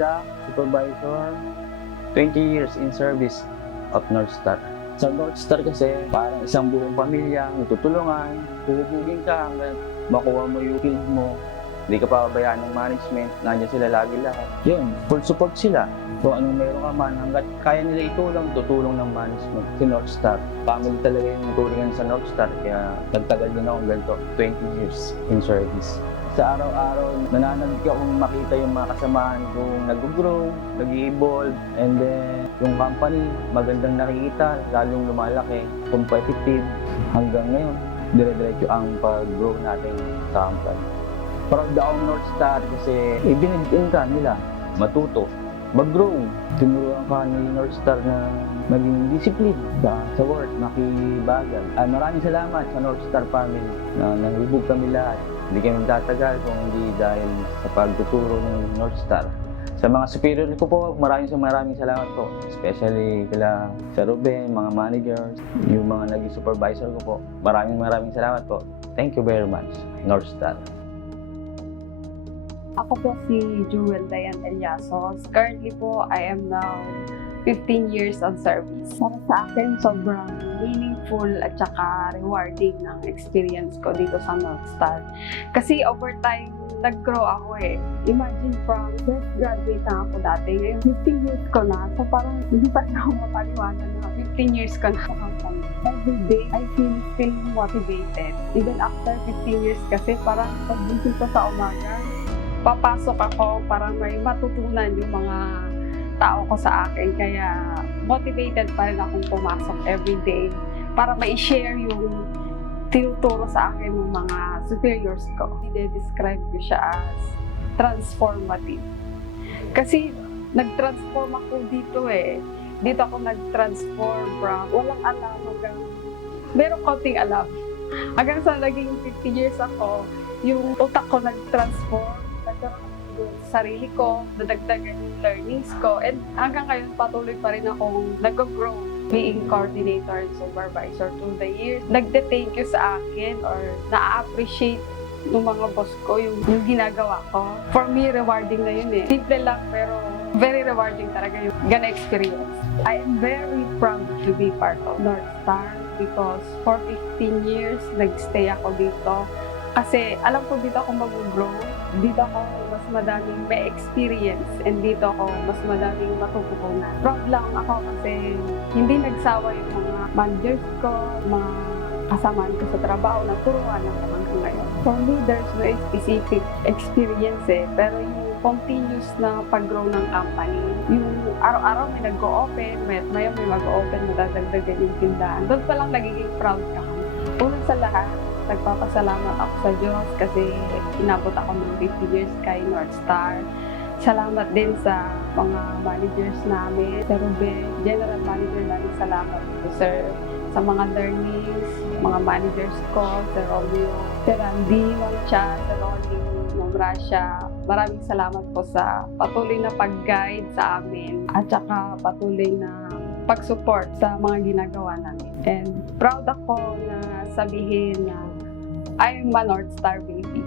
Maganda, supervisor, 20 years in service of North Star. Sa North Star kasi, parang isang buong pamilya, tutulungan, huhubugin ka hanggang makuha mo yung field mo. Hindi ka papabayaan ng management, nandiyan sila lagi lahat. Yun, full support sila. Kung anong meron ka man, hanggat kaya nila itulong, tutulong ng management si North Star. Family talaga yung turingan sa North Star, kaya nagtagal din ako ganito, 20 years in service. Sa araw-araw, nananabik akong makita yung mga kasamahan kong nag-grow, nag-evolve, and then yung company, magandang nakikita, lalong lumalaki, competitive. Hanggang ngayon, dire-diretso ang pag-grow natin sa company. Proud akong North Star kasi ibinigyan ka nila matuto, mag-grow. Tinuruan ka ni North Star na maging discipline sa work, makibagal. Maraming salamat sa North Star family na nahubog kami lahat. Hindi kami tatagal kung hindi dahil sa pagtuturo ng North Star. Sa mga superior ko po, maraming salamat po. Especially kila Sir Ruben, mga managers, yung mga naging supervisor ko po. Maraming salamat po. Thank you very much, North Star. Ako po si Jewel Dayan Eliasos. Currently po, I am now 15 years of service. Para sa akin, sobrang meaningful at saka rewarding ng experience ko dito sa North Star. Kasi over time, nag-grow ako eh. Imagine from fresh graduate na ako dati. Ngayon, 15 years ko na. So parang hindi pa rin ako mapaliwanag na 15 years ko na sa company. Every day, I feel still motivated. Even after 15 years kasi parang pag-gising ko sa umaga, papasok ako para may matutunan yung mga tao ko sa akin. Kaya motivated pa rin akong pumasok everyday para ma-share yung tinuturo sa akin ng mga superiors ko. I-describe ko siya as transformative. Kasi nag-transform ako dito eh. Dito ako nag-transform from walang alam hanggang merong konting alam. Hanggang sa naging 50 years ako, yung utak ko nag-transform, nagkaroon yung sarili ko, nadagdagan yung learnings ko, and hanggang ngayon patuloy pa rin akong nag-grow being coordinator and supervisor through the years. Nagde-thank you sa akin or na-appreciate ng mga boss ko yung ginagawa ko. For me, rewarding na yun eh. Simple lang pero very rewarding talaga yung gana experience. I am very proud to be part of North Star because for 15 years, nag-stay ako dito. Kasi alam ko dito ako mag-grow, dito ako mas madaming may experience, and dito ako mas madaming matututunan. Proud lang ako kasi hindi nagsawa yung mga managers ko, mga kasamaan ko sa trabaho na turuan ako hanggang ngayon. For me, there's no specific experience eh, pero yung continuous na pag-grow ng company, yung araw-araw may nag-o-open, may mag-o-open, madadagdagan yung tindahan. Doon pa lang nagiging proud ka. Unang sa lahat, nagpapasalamat ako sa Diyos kasi inabot ako ng 50 years kay North Star. Salamat din sa mga managers namin, Sir Ruben, General Manager namin, salamat po Sir. Sa mga learnings, mga managers ko, Sir Romeo, Sir Andy, Ma'am Cha, Sir Rolly, Ma'am Rasha. Maraming salamat po sa patuloy na pag-guide sa amin at saka patuloy na pag-support sa mga ginagawa namin. And proud ako na sabihin na I'm a North Star baby.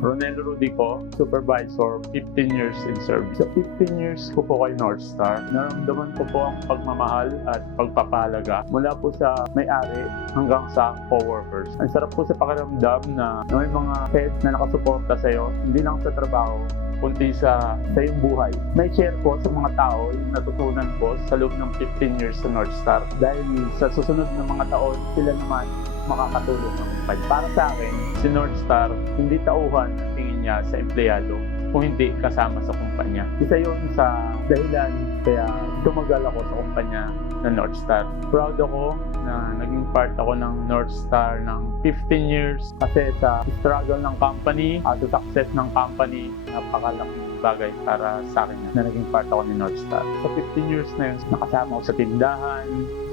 Ronel Rudico, supervisor, 15 years in service. Sa 15 years ko po kay North Star, naramdaman ko po ang pagmamahal at pagpapahalaga mula po sa may-ari hanggang sa co-workers. Ang sarap po sa pakiramdam na may mga heads na nakasuporta sa'yo, hindi lang sa trabaho, kundi sa iyong buhay. May share ko sa mga tao yung natutunan ko sa loob ng 15 years sa North Star. Dahil sa susunod na mga taon, sila naman makakatulong ng kumpanya. Para sa akin, si North Star, hindi tauhan ang tingin niya sa empleyado kung hindi kasama sa kumpanya. Isa yun sa dahilan kaya tumagal ako sa kumpanya ng North Star. Proud ako na naging part ako ng North Star ng 15 years kasi sa struggle ng company at sa success ng company, napakalaking bagay para sa akin na naging part ako ni North Star. Sa 15 years na yun, nakasama ako sa tindahan,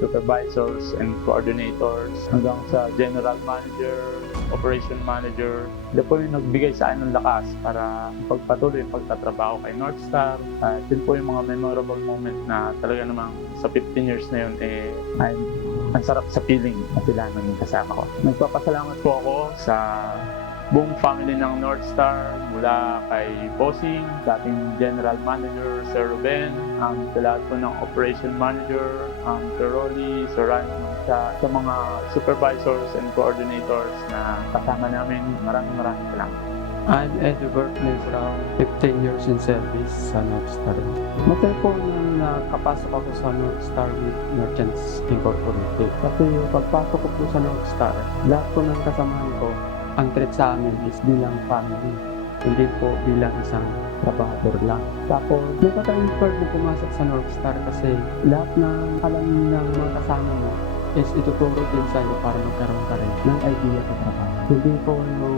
supervisors and coordinators, hanggang sa general manager, operation manager. Ito po yung nagbigay sa akin ng lakas para pagpatuloy yung pagtatrabaho kay North Star. At yun po yung mga memorable moment na talaga namang sa 15 years na yun, ang sarap sa feeling na sila naging kasama ko. Nagpapasalamat po ako sa buong family ng North Star, mula kay Bossing, dating General Manager Sir Ruben, sa lahat po ng Operation Manager, Sir Rolly, Sir Ran, sa mga supervisors and coordinators na kasama namin. Maraming salamat. I'm Eddie Bertley from 15 years in service sa North Star. Matay po nang nakapasok ako sa North Star with Merchants Incorporated. Kasi yung pagpasok ko po sa North Star, lahat po ng kasamahan ko, ang treat sa amin is bilang family. Hindi po bilang isang trabahador lang. Tapos, nakaka-inspired na pumasok sa North Star kasi lahat ng alam ng mga kasama mo is ituturo din sa iyo para magkaroon ka rin ng idea sa trabaho.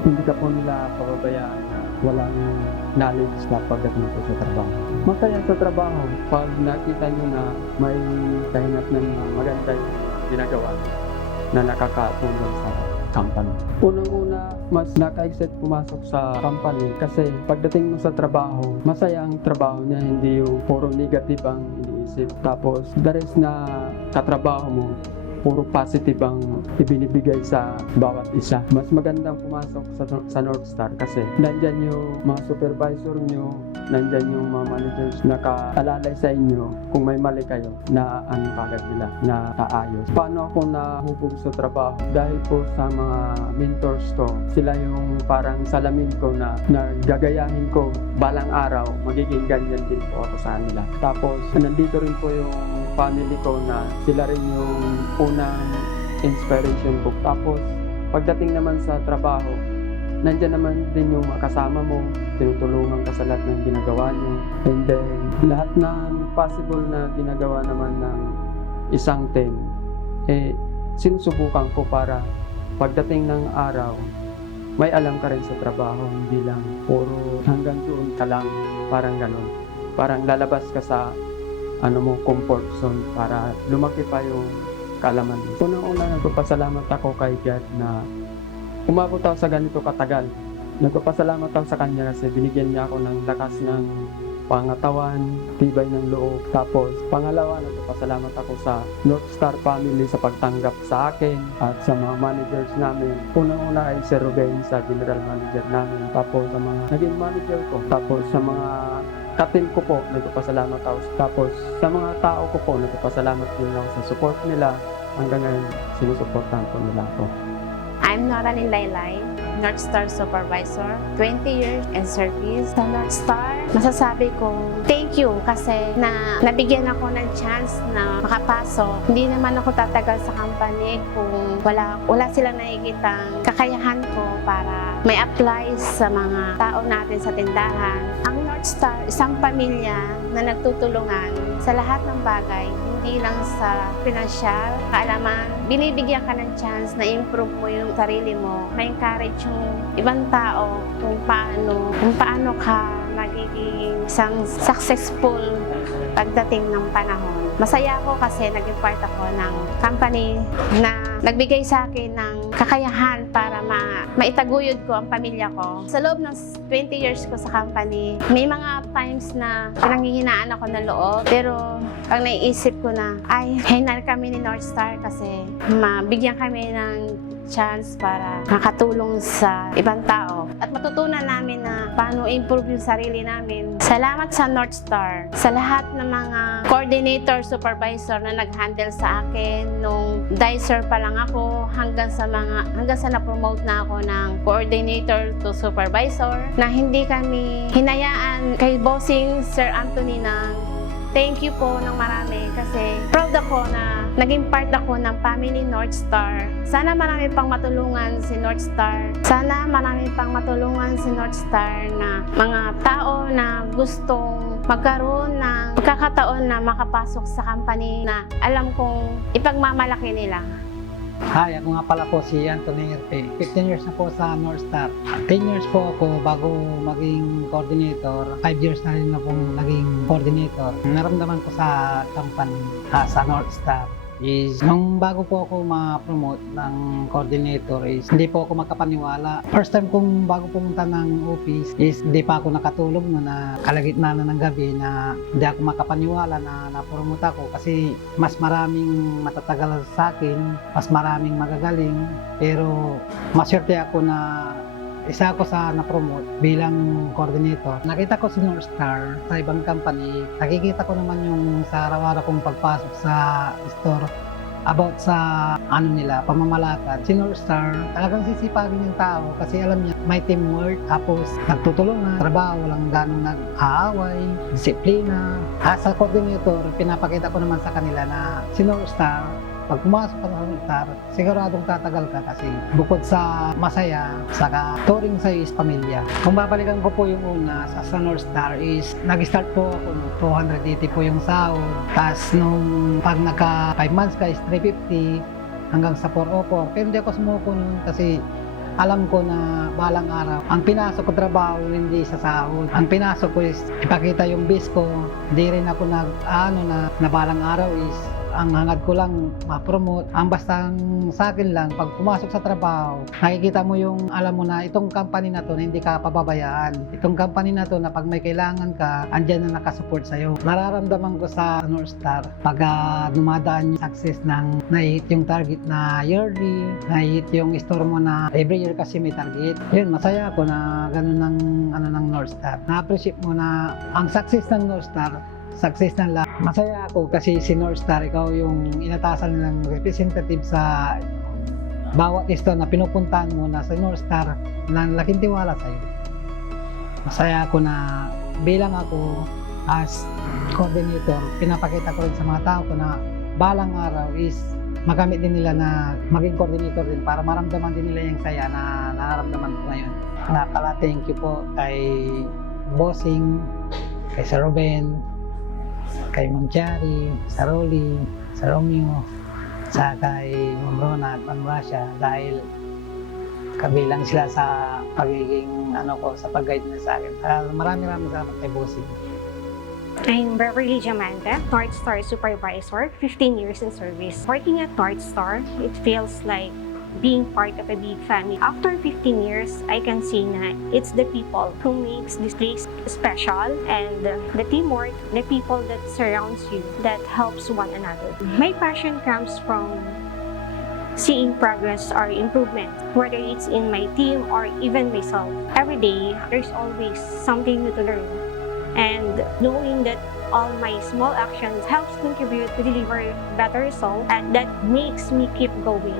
Hindi ka po nila pababayaan na walang knowledge na pagdating po sa trabaho. Masaya sa trabaho pag nakita nyo na may kahinat ng maganda yung ginagawa nyo na nakakatulong sa company. Unang-una, mas naka-excite pumasok sa company kasi pagdating mo sa trabaho, masaya ang trabaho niya, hindi yung puro negative ang iniisip. Tapos, the rest na katrabaho mo, puro positive ang ibinibigay sa bawat isa. Mas magandang pumasok sa North Star kasi nandyan yung mga supervisor nyo, nandyan yung mga managers na kaalalay sa inyo kung may mali kayo na ang kagad nila na kaayos. Paano ako nahubog sa trabaho? Dahil po sa mga mentors ko, sila yung parang salamin ko na gagayahin ko balang araw, magiging ganyan din po ako sa kanila. Tapos, nandito rin po yung family ko na sila rin yung unang inspiration ko. Tapos, pagdating naman sa trabaho, nandyan naman din yung kasama mo, tinutulungan ka sa lahat ng ginagawa nyo. And then, lahat ng possible na ginagawa naman ng isang team, sinusubukan ko para pagdating ng araw, may alam ka rin sa trabaho, hindi lang puro hanggang doon ka lang, parang ganun. Parang lalabas ka sa comfort zone para lumaki pa yung kaalaman mo. Unang-una, nagpapasalamat ako kay God na umabot ako sa ganito katagal. Nagpapasalamat ako sa Kanya kasi binigyan niya ako ng lakas ng pangatawan, tibay ng loob. Tapos, pangalawa, nagpapasalamat ako sa North Star family sa pagtanggap sa akin at sa mga managers namin. Unang-una ay Sir Ruben sa general manager namin. Tapos, sa mga naging manager ko. Tapos, sa mga katim ko po, nagpapasalamat ako. Tapos, sa mga tao ko po, nagpapasalamat din ako sa support nila. Hanggang ngayon, sinusuportahan po nila ako. I'm Noranin Laylay, North Star Supervisor, 20 years in service sa North Star. Masasabi ko, thank you kasi nabigyan ako ng chance na makapasok. Hindi naman ako tatagal sa company kung wala silang nakikitang kakayahan ko para may apply sa mga tao natin sa tindahan. Ang North Star, isang pamilya na nagtutulungan sa lahat ng bagay, hindi lang sa financial, kaalaman. Binibigyan ka ng chance na improve mo yung sarili mo, ma-encourage yung ibang tao kung paano ka magiging isang successful pagdating ng panahon. Masaya ako kasi naging part ako ng company na nagbigay sa akin ng kakayahan para maitaguyod ko ang pamilya ko. Sa loob ng 20 years ko sa company, may mga times na pinanghihinaan ako ng loob, pero pag naiisip ko na, hinal kami ni North Star kasi mabigyan kami ng chance para makatulong sa ibang tao at matutunan namin na paano improve yung sarili namin. Salamat sa North Star, sa lahat ng mga coordinator, supervisor na nag-handle sa akin nung dicer pa lang ako hanggang sa na-promote na ako ng coordinator to supervisor, na hindi kami hinayaan kay Bossing Sir Anthony na thank you po ng marami kasi proud ako na naging part ako ng family North Star. Sana marami pang matulungan si North Star. Sana marami pang matulungan si North Star na mga tao na gustong magkaroon ng pagkakataon na makapasok sa company na alam kong ipagmamalaki nila. Hi, ako nga pala po si Anthony Irpe. 15 years na po sa North Star. 10 years po ako bago maging coordinator. 5 years na rin na pong naging coordinator. Naramdaman ko sa company sa North Star is nung bago po ako ma-promote ng coordinator is hindi po ako makapaniwala. First time kong bago pumunta ng office is hindi pa ako nakatulog na kalagitnaan na ng gabi na hindi ako makapaniwala na na-promote ako kasi mas maraming matatagal sa akin, mas maraming magagaling, pero maswerte ako na isa ako sa na-promote bilang coordinator. Nakita ko si North Star sa ibang company. Nakikita ko naman yung sa araw-araw kong pagpasok sa store about sa nila, pamamalakad. Si North Star, talagang sisipagin yung tao kasi alam niya may teamwork, tapos nagtutulungan, trabaho, walang ganong nag-aaway, disiplina. Sa coordinator, pinapakita ko naman sa kanila na si North Star, pag pumasok ka sa North Star, siguradong tatagal ka kasi bukod sa masaya, saka touring sa'yo is pamilya. Kung babalikan ko po yung una sa North Star is nag-start po ako no, 280 po yung sahod. Tapos nung pag nagka 5 months ka is 350 hanggang sa 404. Pero hindi ako sumuko nun kasi alam ko na balang araw, ang pinasok ko trabaho hindi sa sahod. Ang pinasok ko is ipakita yung base ko. Hindi rin ako na balang araw is ang hangad ko lang ma-promote. Ang basta sa akin lang, pag pumasok sa trabaho, nakikita mo yung, alam mo na itong company na to na hindi ka pababayaan. Itong company na to na pag may kailangan ka, andyan na nakasupport sa'yo. Nararamdaman ko sa North Star pag dumadaan yung success ng na-hit yung target na yearly, na-hit yung store mo na every year kasi may target. Yun, masaya ako na ganun ng North Star. Na-appreciate mo na ang success ng North Star, success ng lahat. Masaya ako kasi si North Star, ikaw yung inatasan ng representative sa bawat store na pinupuntahan mo na sa North Star na laking tiwala sa'yo. Masaya ako na bilang ako as coordinator, pinapakita ko rin sa mga tao ko na balang araw is magamit din nila na maging coordinator din para maramdaman din nila yung saya na nararamdaman ko ngayon. Thank you po kay Bossing, kay Sir Ruben, kay Ma'am Chari, sa Rolly, sa Romeo, sa kay Ma'am Rona at Ma'am Rasha dahil kabilang sila sa pagiging sa pag-guide na sa akin. Maraming salamat kay Bossing. I'm Beverly Jamanta, North Star Supervisor, 15 years in service. Working at North Star, it feels like being part of a big family. After 15 years, I can see na it's the people who makes this place special and the teamwork, the people that surrounds you, that helps one another. My passion comes from seeing progress or improvement, whether it's in my team or even myself. Every day, there's always something new to learn. And knowing that all my small actions helps contribute to deliver better results, and that makes me keep going.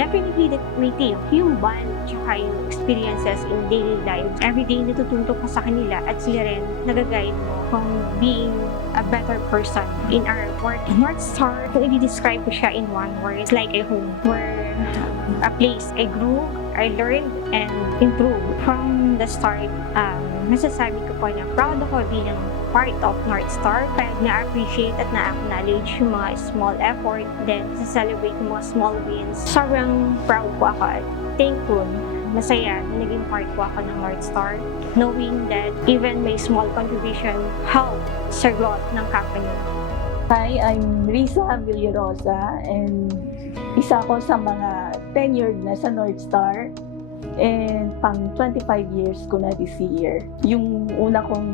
Definitely that my team, yung bond, tsaka yung experiences in daily life. Every day natututo ka sa kanila at sila rin nag-guide mo from being a better person in our work. North Star, kung i-describe ko siya in one word, it's like a home where a place I grew, I learned, and improved. From the start, masasabi ko po na proud ako bilang part of North Star. Pag na-appreciate at na-acknowledge yung mga small effort, then sa-celebrate yung mga small wins. Sobrang proud po ako at thankful, masaya na naging part po ako ng North Star, knowing that even my small contribution help sa growth ng company. Hi, I'm Risa Villarosa and isa ko sa mga tenured na sa North Star. And pang 25 years ko na this year. Yung una kong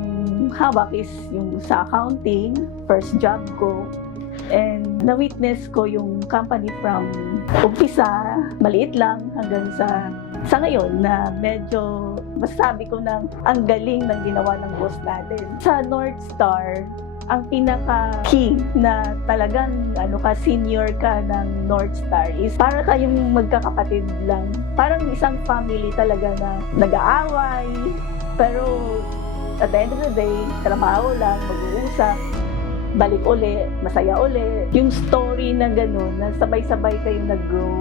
hawak is yung sa accounting, first job ko. And na-witness ko yung company from umpisa, maliit lang, hanggang sa ngayon na medyo masasabi ko na ang galing ng ginawa ng boss natin. Sa North Star, ang pinaka-key na talagang senior ka ng North Star is para kayong magkakapatid lang. Parang isang family talaga na nag-aaway, pero at the end of the day, trabaho lang, mag-uusap, balik uli, masaya uli. Yung story na gano'n, na sabay-sabay kayong nag-grow,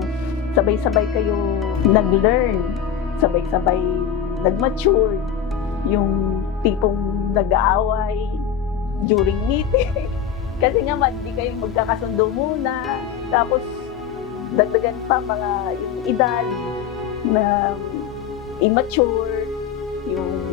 sabay-sabay kayong nag-learn, sabay-sabay nag-mature, yung tipong nag-aaway during meeting. Kasi nga hindi kayo magkakasundo muna. Tapos, dagdagan pa mga yung edad na immature, yung